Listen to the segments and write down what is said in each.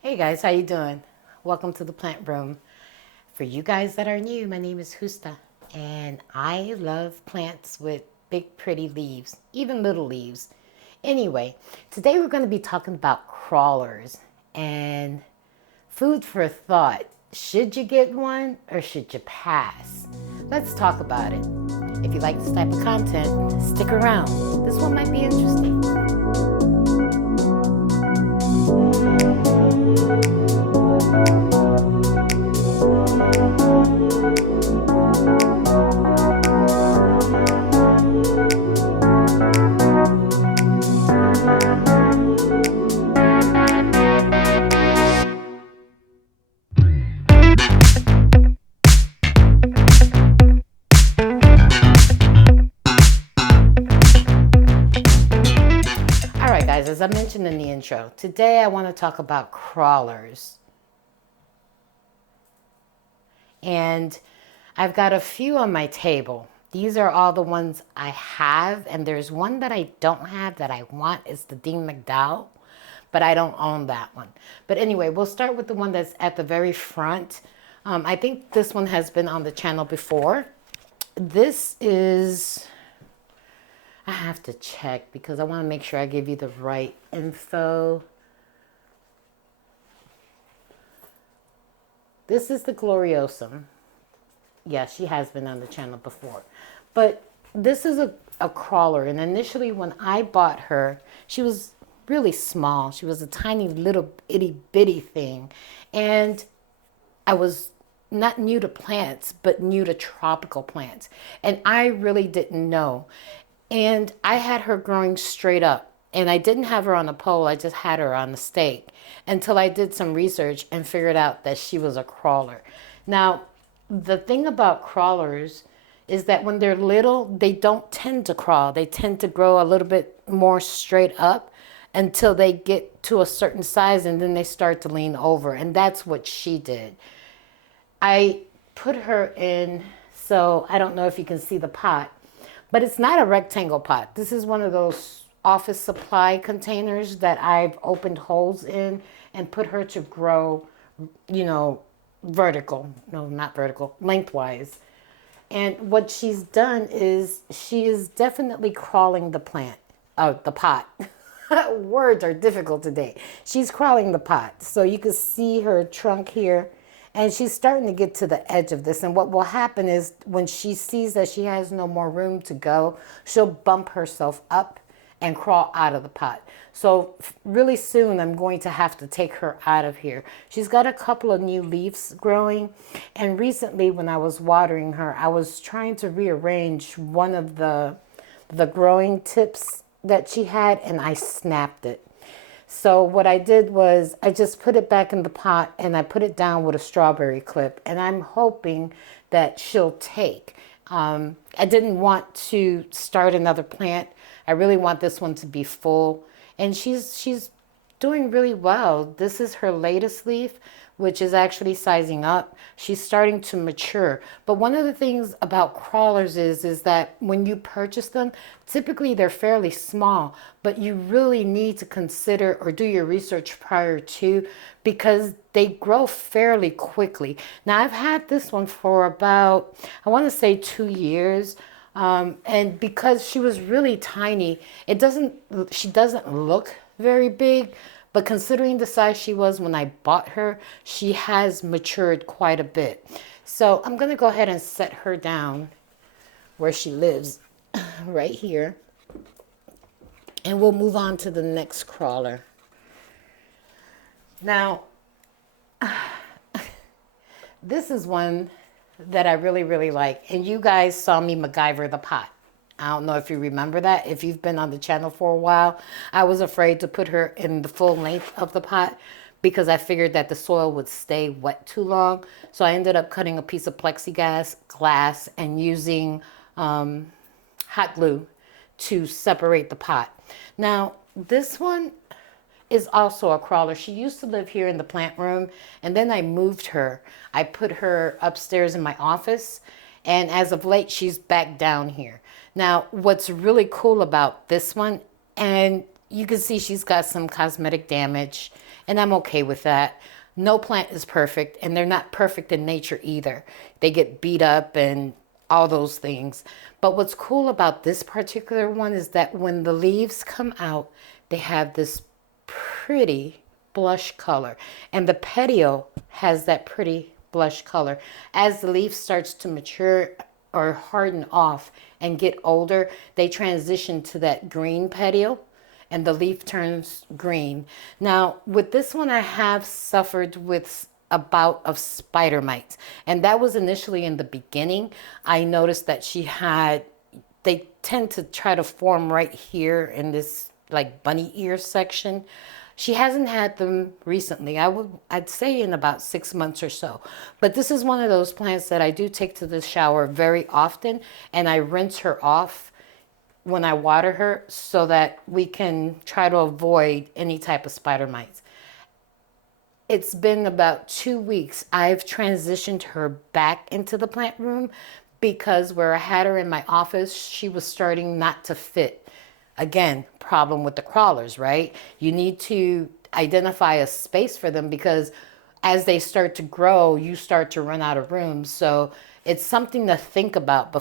Hey guys, how you doing? Welcome to the plant room. For you guys that are new, my name is Husta, and I love plants with big pretty leaves, even little leaves. Anyway, today we're going to be talking about crawlers and food for thought. Should you get one or should you pass? Let's talk about it. If you like this type of content, stick around. This one might be interesting. All right, guys, as I mentioned in the intro, today I want to talk about crawlers. And I've got a few on my table. These are all the ones I have, and there's one that I don't have that I want. It's the Dean McDowell, but I don't own that one. But anyway, we'll start with the one that's at the very front. I think this one has been on the channel before. This is, I have to check because I want to make sure I give you the right info. This is the Gloriosum. Yeah, she has been on the channel before. But this is a crawler. And initially when I bought her, she was really small. She was a tiny little itty bitty thing. And I was not new to plants, but new to tropical plants. And I really didn't know. And I had her growing straight up. And I didn't have her on a pole, I just had her on the stake until I did some research and figured out that she was a crawler. Now, the thing about crawlers is that when they're little, they don't tend to crawl. They tend to grow a little bit more straight up until they get to a certain size and then they start to lean over. And that's what she did. I put her in, so I don't know if you can see the pot, but it's not a rectangle pot. This is one of those office supply containers that I've opened holes in and put her to grow, vertical. No, not vertical, lengthwise. And what she's done is she is definitely crawling the plant, the pot. Words are difficult today. She's crawling the pot. So you can see her trunk here. And she's starting to get to the edge of this. And what will happen is when she sees that she has no more room to go, she'll bump herself up and crawl out of the pot. So really soon I'm going to have to take her out of here. She's got a couple of new leaves growing. And recently when I was watering her, I was trying to rearrange one of the growing tips that she had and I snapped it. So what I did was I just put it back in the pot and I put it down with a strawberry clip and I'm hoping that she'll take. I didn't want to start another plant. I really want this one to be full and she's doing really well. This is her latest leaf, which is actually sizing up. She's starting to mature. But one of the things about crawlers is that when you purchase them, typically they're fairly small, but you really need to consider or do your research prior to because they grow fairly quickly. Now I've had this one for about, I want to say 2 years. And because she was really tiny, she doesn't look very big, but considering the size she was when I bought her, she has matured quite a bit. So I'm going to go ahead and set her down where she lives, right here. And we'll move on to the next crawler. Now, this is one that I really, really like. And you guys saw me Maggyver the pot. I don't know if you remember that. If you've been on the channel for a while, I was afraid to put her in the full length of the pot because I figured that the soil would stay wet too long. So I ended up cutting a piece of plexiglass glass and using hot glue to separate the pot. Now, this one is also a crawler. She used to live here in the plant room, and then I moved her. I put her upstairs in my office, and as of late, she's back down here. Now, what's really cool about this one, and you can see she's got some cosmetic damage, and I'm okay with that. No plant is perfect, and they're not perfect in nature either. They get beat up and all those things. But what's cool about this particular one is that when the leaves come out, they have this pretty blush color. And the petio has that pretty blush color. As the leaf starts to mature or harden off and get older, they transition to that green petio and the leaf turns green. Now, with this one, I have suffered with a bout of spider mites. And that was initially in the beginning. I noticed that they tend to try to form right here in this like bunny ear section. She hasn't had them recently. I'd say in about 6 months or so. But this is one of those plants that I do take to the shower very often, and I rinse her off when I water her so that we can try to avoid any type of spider mites. It's been about 2 weeks. I've transitioned her back into the plant room because where I had her in my office, she was starting not to fit. Again, problem with the crawlers, right? You need to identify a space for them because as they start to grow, you start to run out of room. So it's something to think about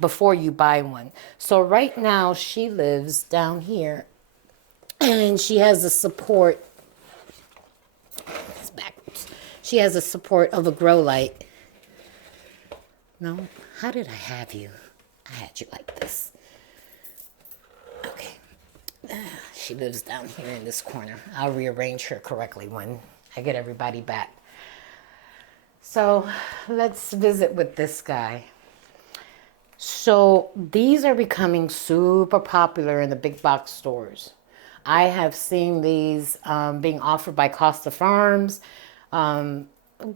before you buy one. So right now she lives down here and she has the support. It's backwards. She has the support of a grow light. No, how did I have you? I had you like this. Okay. She lives down here in this corner. I'll rearrange her correctly when I get everybody back. So let's visit with this guy. So these are becoming super popular in the big box stores. I have seen these being offered by Costa Farms. A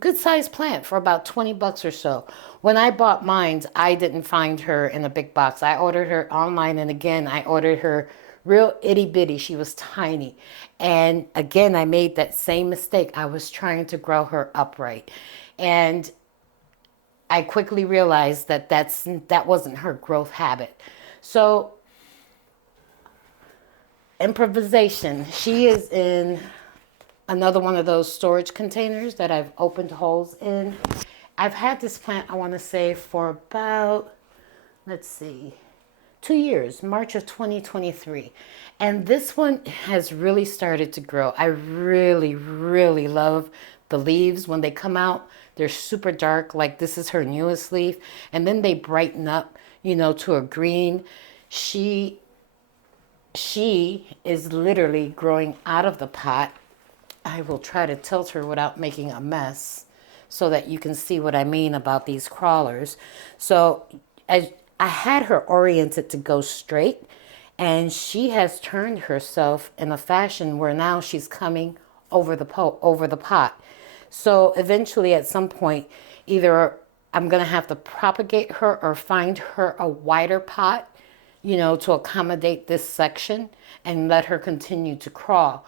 good sized plant for about 20 bucks or so. When I bought mine, I didn't find her in a big box. I ordered her online, and again, I ordered her real itty bitty. She was tiny. And again, I made that same mistake. I was trying to grow her upright. And I quickly realized that that wasn't her growth habit. So improvisation. She is in another one of those storage containers that I've opened holes in. I've had this plant, I want to say, for about, let's see, 2 years, March of 2023. And this one has really started to grow. I really, really love the leaves when they come out. They're super dark, like this is her newest leaf. And then they brighten up, to a green. She is literally growing out of the pot. I will try to tilt her without making a mess so that you can see what I mean about these crawlers. So I had her oriented to go straight, and she has turned herself in a fashion where now she's coming over the pot. So eventually at some point, either I'm going to have to propagate her or find her a wider pot, to accommodate this section and let her continue to crawl.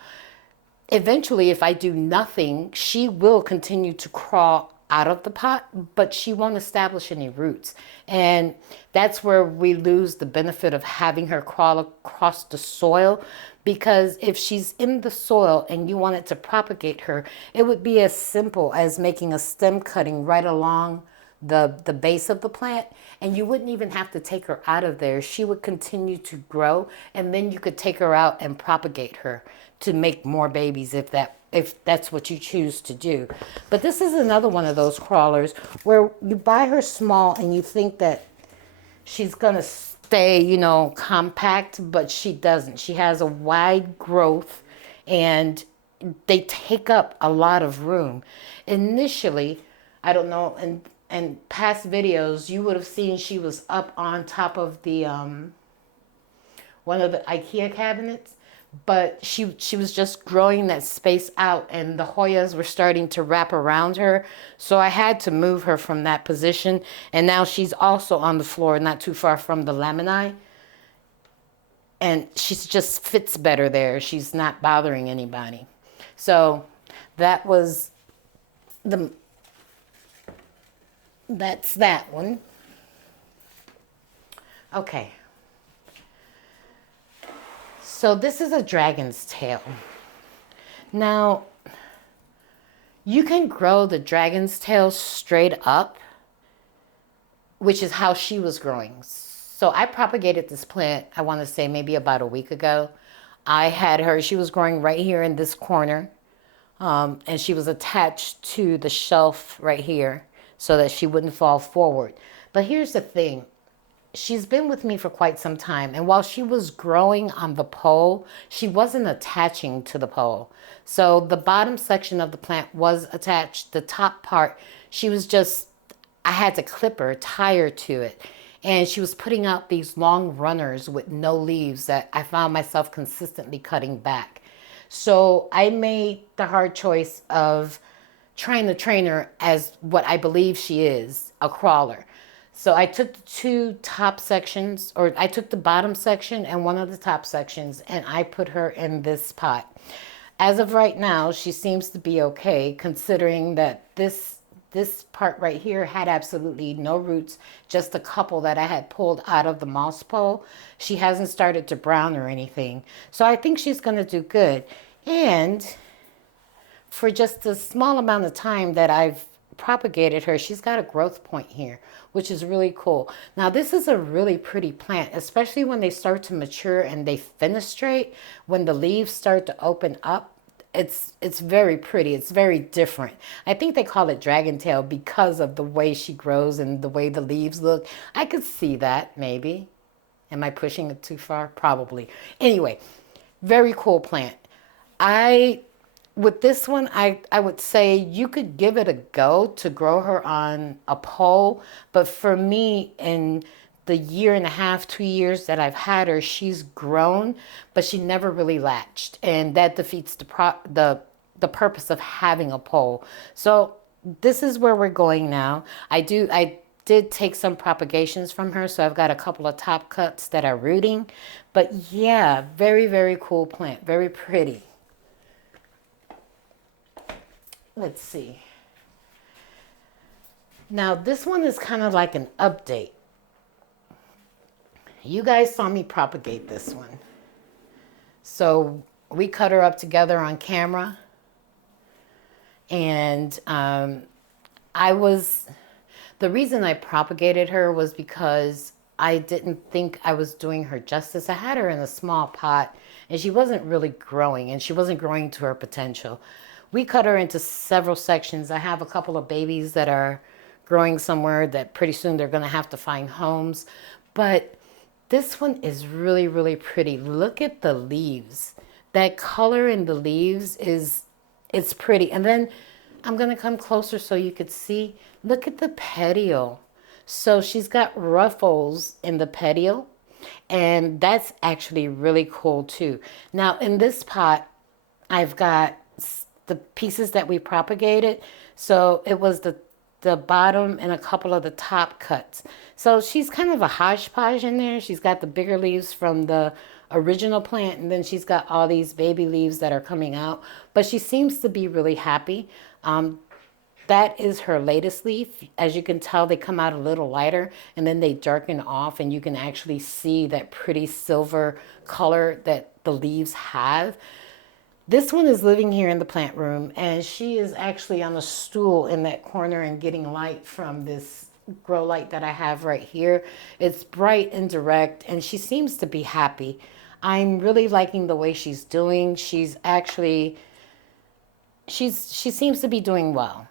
Eventually, if I do nothing, she will continue to crawl out of the pot, but she won't establish any roots. And that's where we lose the benefit of having her crawl across the soil, because if she's in the soil and you wanted to propagate her, it would be as simple as making a stem cutting right along the base of the plant, and you wouldn't even have to take her out of there. She would continue to grow, and then you could take her out and propagate her to make more babies if that's what you choose to do. But this is another one of those crawlers where you buy her small and you think that she's gonna stay, compact, but she doesn't. She has a wide growth and they take up a lot of room. Initially, I don't know, and past videos, you would have seen she was up on top of the one of the IKEA cabinets, but she was just growing that space out, and the Hoyas were starting to wrap around her. So I had to move her from that position, and now she's also on the floor, not too far from the Lamini, and she just fits better there. She's not bothering anybody. So that's that one. Okay. So this is a dragon's tail. Now, you can grow the dragon's tail straight up, which is how she was growing. So I propagated this plant, I want to say maybe about a week ago. I had her, she was growing right here in this corner. And she was attached to the shelf right here so that she wouldn't fall forward. But here's the thing. She's been with me for quite some time. And while she was growing on the pole, she wasn't attaching to the pole. So the bottom section of the plant was attached. The top part, she was just, I had to clip her, tie her to it. And she was putting out these long runners with no leaves that I found myself consistently cutting back. So I made the hard choice of trying to train her as what I believe she is, a crawler. So I took the two top sections, or I took the bottom section and one of the top sections, and I put her in this pot. As of right now, she seems to be okay, considering that this part right here had absolutely no roots, just a couple that I had pulled out of the moss pole. She hasn't started to brown or anything. So I think she's going to do good. And for just a small amount of time that I've propagated her, she's got a growth point here, which is really cool. Now, this is a really pretty plant, especially when they start to mature and they fenestrate, when the leaves start to open up. It's very pretty. It's very different. I think they call it dragon tail because of the way she grows and the way the leaves look. I could see that, maybe. Am I pushing it too far? Probably. Anyway, very cool plant. With this one, I would say you could give it a go to grow her on a pole. But for me, in the year and a half, 2 years that I've had her, she's grown, but she never really latched. And that defeats the purpose of having a pole. So this is where we're going now. I did take some propagations from her, so I've got a couple of top cuts that are rooting. But yeah, very, very cool plant. Very pretty. Let's see. Now, this one is kind of like an update. You guys saw me propagate this one. So we cut her up together on camera. And the reason I propagated her was because I didn't think I was doing her justice. I had her in a small pot and she wasn't really growing, and she wasn't growing to her potential. We cut her into several sections. I have a couple of babies that are growing somewhere that pretty soon they're going to have to find homes. But this one is really, really pretty. Look at the leaves. That color in the leaves it's pretty. And then I'm going to come closer so you could see. Look at the petiole. So she's got ruffles in the petiole, and that's actually really cool too. Now in this pot, I've got the pieces that we propagated. So it was the bottom and a couple of the top cuts. So she's kind of a hodgepodge in there. She's got the bigger leaves from the original plant, and then she's got all these baby leaves that are coming out. But she seems to be really happy. That is her latest leaf. As you can tell, they come out a little lighter and then they darken off, and you can actually see that pretty silver color that the leaves have. This one is living here in the plant room, and she is actually on a stool in that corner and getting light from this grow light that I have right here. It's bright and direct, and she seems to be happy. I'm really liking the way she's doing. She seems to be doing well,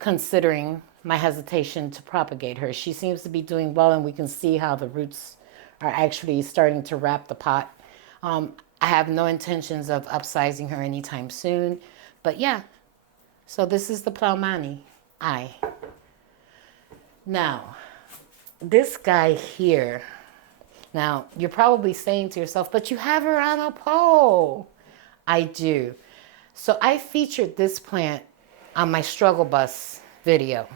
considering my hesitation to propagate her. She seems to be doing well, and we can see how the roots are actually starting to wrap the pot. I have no intentions of upsizing her anytime soon. But yeah, so this is the Plowmani Eye. Now, this guy here. Now, you're probably saying to yourself, but you have her on a pole. I do. So I featured this plant on my struggle bus video.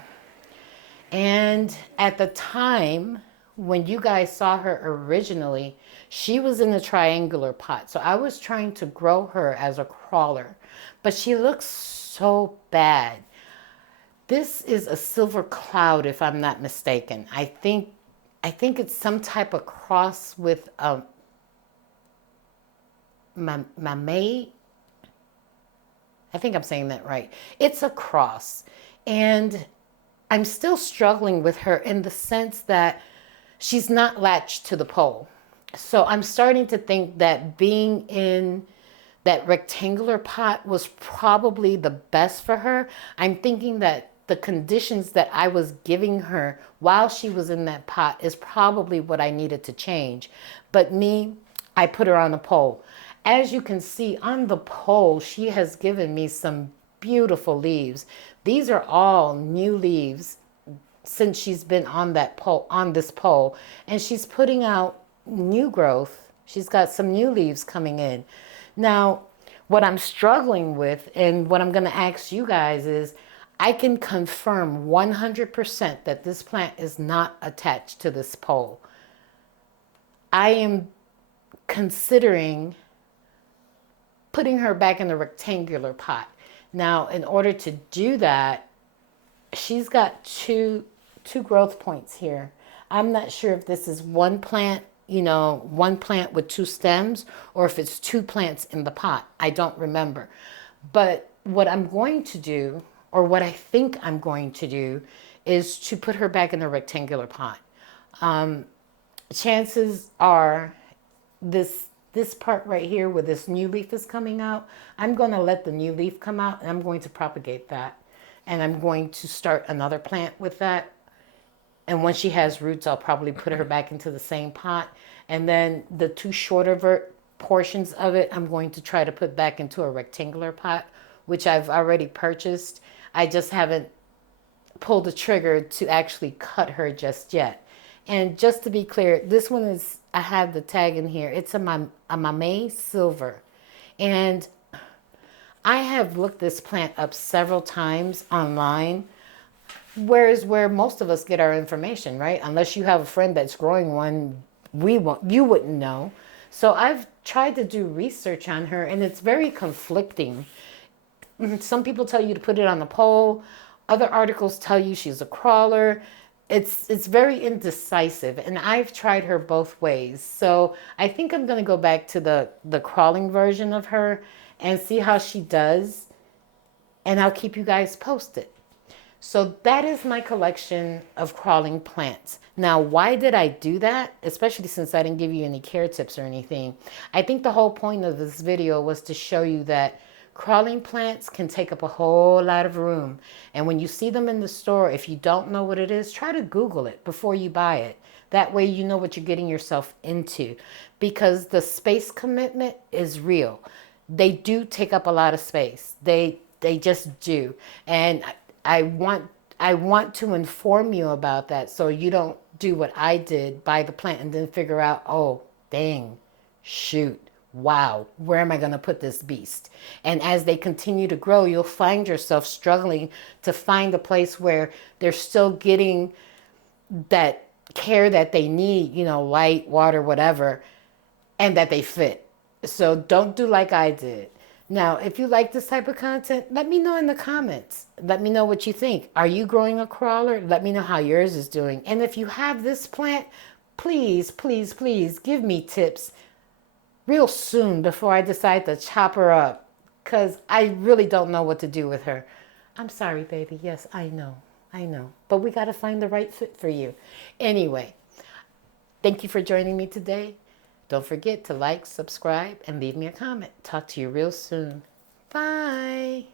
And at the time when you guys saw her originally, she was in a triangular pot. So I was trying to grow her as a crawler, but she looks so bad. This is a silver cloud, if I'm not mistaken. I think it's some type of cross with Mamay. I think I'm saying that right. It's a cross. And I'm still struggling with her in the sense that she's not latched to the pole. So I'm starting to think that being in that rectangular pot was probably the best for her. I'm thinking that the conditions that I was giving her while she was in that pot is probably what I needed to change. But me, I put her on a pole. As you can see on the pole, she has given me some beautiful leaves. These are all new leaves since she's been on that pole, on this pole, and she's putting out new growth. She's got some new leaves coming in. Now, what I'm struggling with and what I'm going to ask you guys is, I can confirm 100% that this plant is not attached to this pole. I am considering putting her back in the rectangular pot. Now, in order to do that, she's got two growth points here. I'm not sure if this is one plant, one plant with two stems, or if it's two plants in the pot. I don't remember. But what I'm going to do, or what I think I'm going to do, is to put her back in the rectangular pot. Chances are this part right here where this new leaf is coming out, I'm going to let the new leaf come out and I'm going to propagate that. And I'm going to start another plant with that. And when she has roots, I'll probably put her back into the same pot. And then the two shorter portions of it, I'm going to try to put back into a rectangular pot, which I've already purchased. I just haven't pulled the trigger to actually cut her just yet. And just to be clear, this one is, I have the tag in here. It's a Mamay Silver. And I have looked this plant up several times online, whereas where most of us get our information, right? Unless you have a friend that's growing one, you wouldn't know. So I've tried to do research on her, and it's very conflicting. Some people tell you to put it on the pole. Other articles tell you she's a crawler. It's very indecisive, and I've tried her both ways. So I think I'm going to go back to the crawling version of her and see how she does, and I'll keep you guys posted. So that is my collection of crawling plants. Now, why did I do that? Especially since I didn't give you any care tips or anything. I think the whole point of this video was to show you that crawling plants can take up a whole lot of room. And when you see them in the store, if you don't know what it is, try to Google it before you buy it. That way you know what you're getting yourself into, because the space commitment is real. They do take up a lot of space. They just do. And I want to inform you about that, so you don't do what I did, buy the plant and then figure out, oh, dang, shoot, wow, where am I going to put this beast? And as they continue to grow, you'll find yourself struggling to find a place where they're still getting that care that they need, light, water, whatever, and that they fit. So don't do like I did. Now, if you like this type of content, let me know in the comments. Let me know what you think. Are you growing a crawler? Let me know how yours is doing. And if you have this plant, please, please, please give me tips real soon before I decide to chop her up, because I really don't know what to do with her. I'm sorry, baby. Yes, I know. But we got to find the right fit for you. Anyway, thank you for joining me today. Don't forget to like, subscribe, and leave me a comment. Talk to you real soon. Bye.